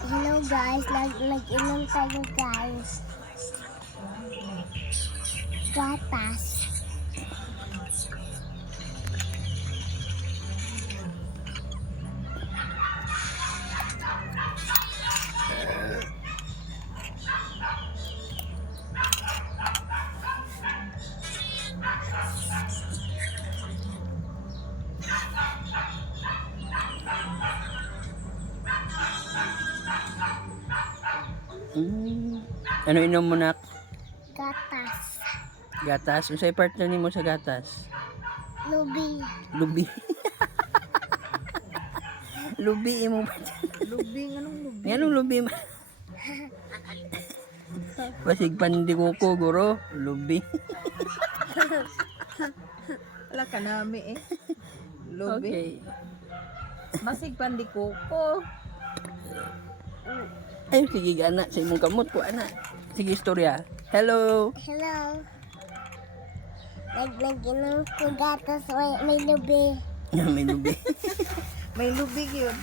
Hello guys, nag-inom tayo guys. Gatas. Ano inom mo nak? Gatas. Gatas? Unsay partner nimo sa gatas? Lubi. Lubi. Lubi imo ba? Lubing, anong lubing? Anong lubi man? Basig pandi ko guro. Lubi. Wala ka nami eh. Lubing. Okay. Masig pandi kuko. Ay, sige anak, sa imong kamot ko anak. Sige istorya. Hello. Hello. Nag-inom ko gatas, may lubi. May lubi. May lubing yun.